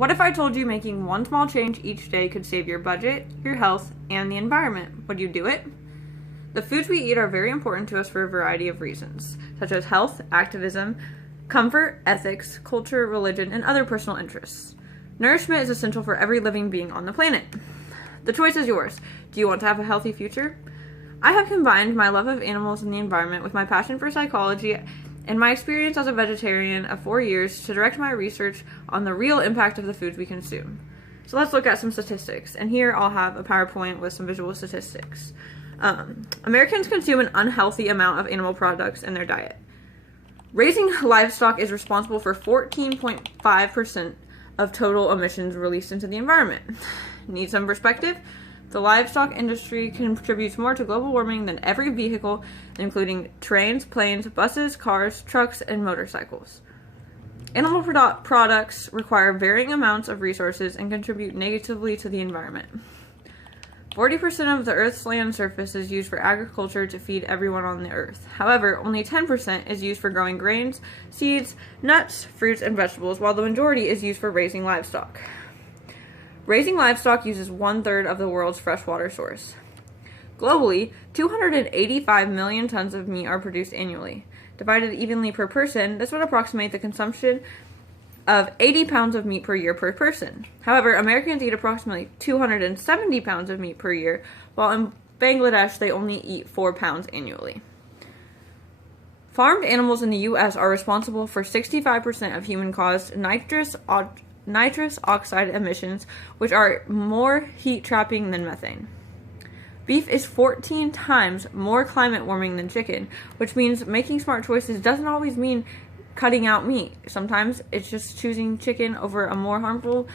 What if I told you making one small change each day could save your budget, your health, and the environment? Would you do it? The foods we eat are very important to us for a variety of reasons, such as health, activism, comfort, ethics, culture, religion, and other personal interests. Nourishment is essential for every living being on the planet. The choice is yours. Do you want to have a healthy future? I have combined my love of animals and the environment with my passion for psychology and my experience as a vegetarian of 4 years to direct my research on the real impact of the foods we consume. So let's look at some statistics. And here I'll have a PowerPoint with some visual statistics. Americans consume an unhealthy amount of animal products in their diet. Raising livestock is responsible for 14.5% of total emissions released into the environment. Need some perspective? The livestock industry contributes more to global warming than every vehicle, including trains, planes, buses, cars, trucks, and motorcycles. Animal products require varying amounts of resources and contribute negatively to the environment. 40% of the Earth's land surface is used for agriculture to feed everyone on the Earth. However, only 10% is used for growing grains, seeds, nuts, fruits, and vegetables, while the majority is used for raising livestock. Raising livestock uses 1/3 of the world's freshwater source. Globally, 285 million tons of meat are produced annually. Divided evenly per person, this would approximate the consumption of 80 pounds of meat per year per person. However, Americans eat approximately 270 pounds of meat per year, while in Bangladesh they only eat 4 pounds annually. Farmed animals in the U.S. are responsible for 65% of human-caused nitrous oxide emissions, which are more heat-trapping than methane. Beef is 14 times more climate warming than chicken, which means making smart choices doesn't always mean cutting out meat. Sometimes it's just choosing chicken over a more harmful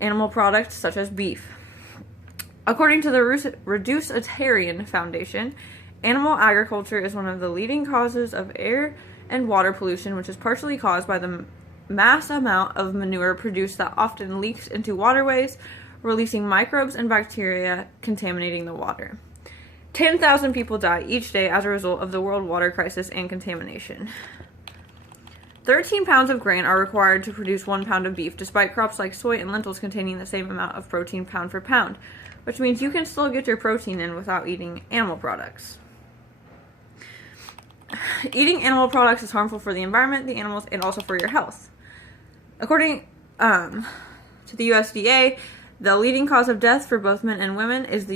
animal product such as beef. According to the Reducitarian Foundation, animal agriculture is one of the leading causes of air and water pollution, which is partially caused by the mass amount of manure produced that often leaks into waterways, releasing microbes and bacteria contaminating the water. 10,000 people die each day as a result of the world water crisis and contamination. 13 pounds of grain are required to produce 1 pound of beef, despite crops like soy and lentils containing the same amount of protein pound for pound, which means you can still get your protein in without eating animal products. Eating animal products is harmful for the environment, the animals, and also for your health. According to the USDA, the leading cause of death for both men and women is in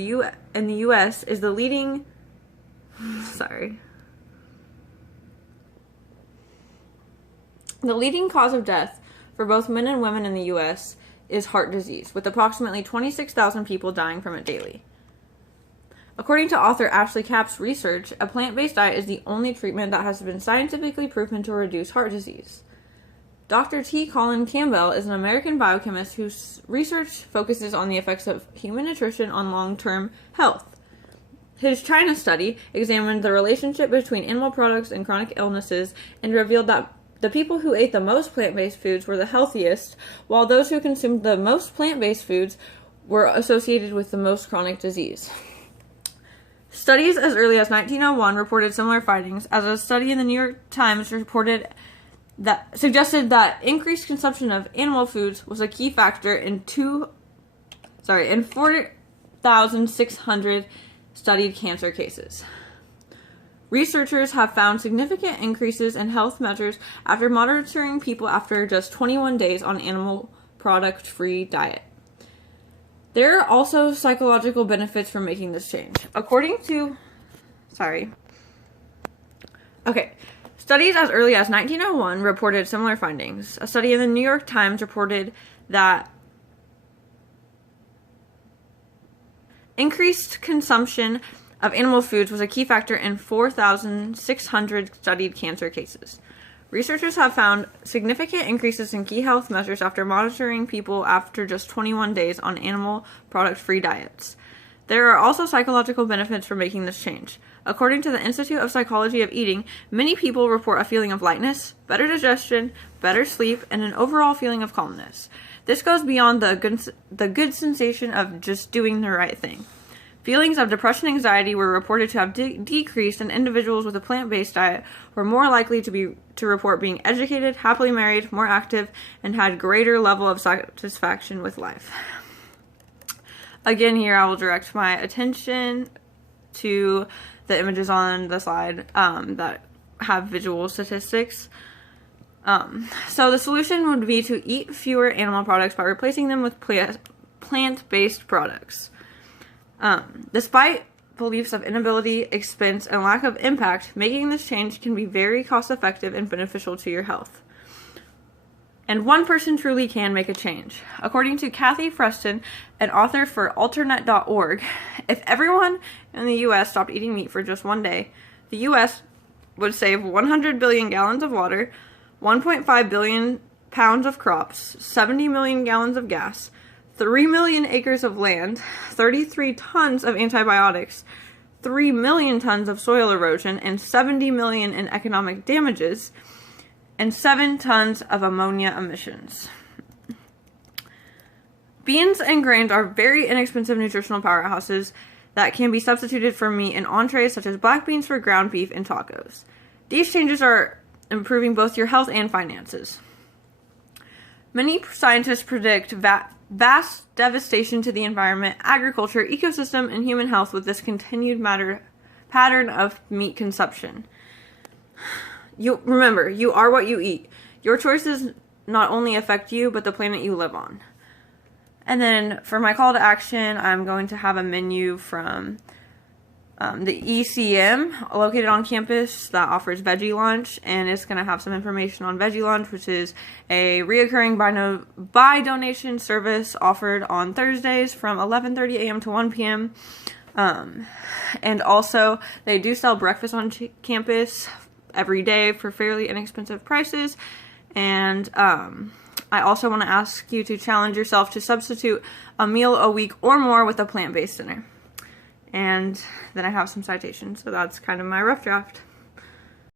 the U.S. is the leading. The leading cause of death for both men and women in the U.S. is heart disease, with approximately 26,000 people dying from it daily. According to author Ashley Capp's research, a plant-based diet is the only treatment that has been scientifically proven to reduce heart disease. Dr. T. Colin Campbell is an American biochemist whose research focuses on the effects of human nutrition on long-term health. His China study examined the relationship between animal products and chronic illnesses and revealed that the people who ate the most plant-based foods were the healthiest, while those who consumed the most plant-based foods were associated with the most chronic disease. Studies as early as 1901 reported similar findings, as a study in the New York Times reported that suggested that increased consumption of animal foods was a key factor in 4,600 studied cancer cases. Researchers have found significant increases in health measures after monitoring people after just 21 days on animal product-free diet. There are also psychological benefits from making this change. Studies as early as 1901 reported similar findings. A study in the New York Times reported that increased consumption of animal foods was a key factor in 4,600 studied cancer cases. Researchers have found significant increases in key health measures after monitoring people after just 21 days on animal product-free diets. There are also psychological benefits for making this change. According to the Institute of Psychology of Eating, many people report a feeling of lightness, better digestion, better sleep, and an overall feeling of calmness. This goes beyond the good sensation of just doing the right thing. Feelings of depression and anxiety were reported to have decreased, and individuals with a plant-based diet were more likely to report being educated, happily married, more active, and had greater level of satisfaction with life. Again, here I will direct my attention to the images on the slide that have visual statistics. So the solution would be to eat fewer animal products by replacing them with plant-based products. Despite beliefs of inability, expense, and lack of impact, making this change can be very cost-effective and beneficial to your health. And one person truly can make a change. According to Kathy Freston, an author for alternate.org, if everyone in the U.S. stopped eating meat for just one day, the U.S. would save 100 billion gallons of water, 1.5 billion pounds of crops, 70 million gallons of gas, 3 million acres of land, 33 tons of antibiotics, 3 million tons of soil erosion, and 70 million in economic damages, and 7 tons of ammonia emissions. Beans and grains are very inexpensive nutritional powerhouses that can be substituted for meat in entrees such as black beans for ground beef and tacos. These changes are improving both your health and finances. Many scientists predict vast devastation to the environment, agriculture, ecosystem, and human health with this continued pattern of meat consumption. Remember, you are what you eat. Your choices not only affect you, but the planet you live on. And then for my call to action, I'm going to have a menu from the ECM located on campus that offers veggie lunch, and it's going to have some information on veggie lunch, which is a reoccurring buy donation service offered on Thursdays from 11:30 a.m. to 1 p.m. And also they do sell breakfast on campus every day for fairly inexpensive prices. And I also want to ask you to challenge yourself to substitute a meal a week or more with a plant-based dinner. And then I have some citations, so that's kind of my rough draft.